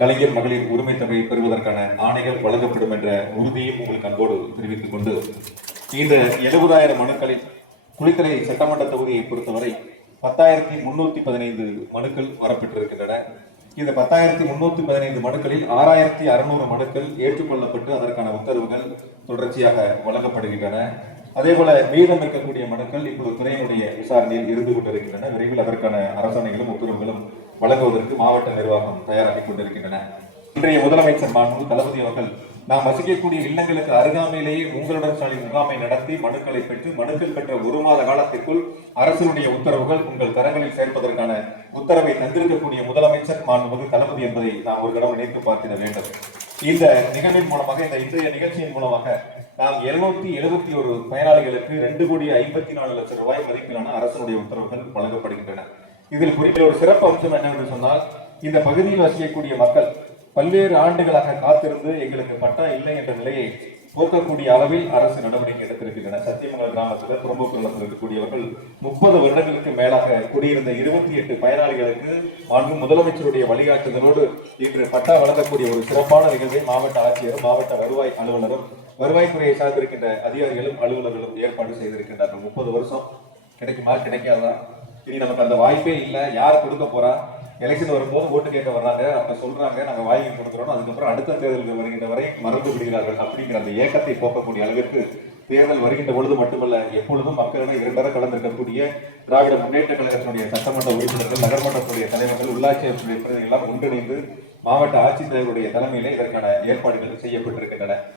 கலைஞர் மகளிர் உரிமை தொகை பெறுவதற்கான ஆணைகள் வழங்கப்படும் என்ற உறுதியும் உங்களுக்கு அன்போடு தெரிவித்துக் கொண்டு இந்த 70,000 மனுக்களில் குளித்தலை சட்டமன்ற தொகுதியை பொறுத்தவரை 10,315 மனுக்கள் வரப்பெற்றிருக்கின்றன. இந்த 10,315 மனுக்களில் 6,600 மனுக்கள் ஏற்றுக்கொள்ளப்பட்டு அதற்கான உத்தரவுகள் தொடர்ச்சியாக வழங்கப்படுகின்றன. அதேபோல மீதம் இருக்கக்கூடிய மனுக்கள் இப்போது துறையினுடைய விசாரணையில் இருந்து கொண்டிருக்கின்றன. விரைவில் அதற்கான அரசாணைகளும் உத்தரவுகளும் வழங்குவதற்கு மாவட்ட நிர்வாகம் தயாராகிக் கொண்டிருக்கின்றன. இன்றைய முதலமைச்சர் மாண்பு தளபதி அவர்கள் நாம் வசிக்கக்கூடிய இல்லங்களுக்கு அருகாமையிலேயே உங்களுடன் சாலை முகாமை நடத்தி மனுக்களை பெற்று மனுக்கள் பெற்ற 1 மாத காலத்திற்குள் அரசினுடைய உத்தரவுகள் உங்கள் கரங்களில் சேர்ப்பதற்கான உத்தரவை தந்திருக்கக்கூடிய முதலமைச்சர் மாண்புமிகு தளபதி என்பதை நாம் ஒரு தடவை நினைத்து பார்த்திட வேண்டும். இந்த நிகழ்வின் மூலமாக இன்றைய நிகழ்ச்சியின் மூலமாக நாம் 771 பயனாளிகளுக்கு 2,54,00,000 ரூபாய் மதிப்பிலான அரசினுடைய உத்தரவுகள் வழங்கப்படுகின்றன. இதில் குறிப்பிட்ட ஒரு சிறப்பு அம்சம் என்னவென்று சொன்னால், இந்த பகுதியில் வசிக்கக்கூடிய மக்கள் பல்வேறு ஆண்டுகளாக காத்திருந்து எங்களுக்கு பட்டா இல்லை என்ற நிலையை போக்கக்கூடிய அளவில் அரசு நடவடிக்கை எடுத்திருக்கின்றன. சத்தியமங்கலம் கிராமத்தில் புறம்போக்கு இருக்கக்கூடியவர்கள் 30 வருடங்களுக்கு மேலாக குடியிருந்த 28 பயனாளிகளுக்கு மாண்பு முதலமைச்சருடைய வழிகாட்டுதலோடு இன்று பட்டா வழங்கக்கூடிய ஒரு சிறப்பான நிகழ்வை மாவட்ட ஆட்சியரும் மாவட்ட வருவாய் அலுவலரும் வருவாய்த்துறையை சார்ந்திருக்கின்ற அதிகாரிகளும் அலுவலர்களும் ஏற்பாடு செய்திருக்கின்றார்கள். 30 வருஷம் கிடைக்குமா கிடைக்காதா, இனி நமக்கு அந்த வாய்ப்பே இல்லை, யார் கொடுக்க போறா, எலெக்ஷன் வரும்போது ஓட்டு கேட்க வர்றாங்க, அப்ப சொல்றாங்க நாங்க வாங்கி கொடுக்குறோம், அதுக்கப்புறம் அடுத்த தேர்தலுக்கு வருகின்ற வரை மறந்து விடுகிறார்கள் அப்படிங்கிற அந்த ஏக்கத்தை போக்கக்கூடிய அளவிற்கு தேர்தல் வருகின்ற பொழுது மட்டுமல்ல எப்பொழுதும் மக்களிடம் 2 தர கலந்திருக்கக்கூடிய திராவிட முன்னேற்ற கழகத்தினுடைய சட்டமன்ற உறுப்பினர்கள், நகர்மன்றத்துடைய தலைவர்கள், உள்ளாட்சி அமைப்புடைய பிரதிநிதிகள் எல்லாம் ஒன்றிணைந்து மாவட்ட ஆட்சித்தலைவருடைய தலைமையிலே இதற்கான ஏற்பாடுகள் செய்யப்பட்டிருக்கின்றன.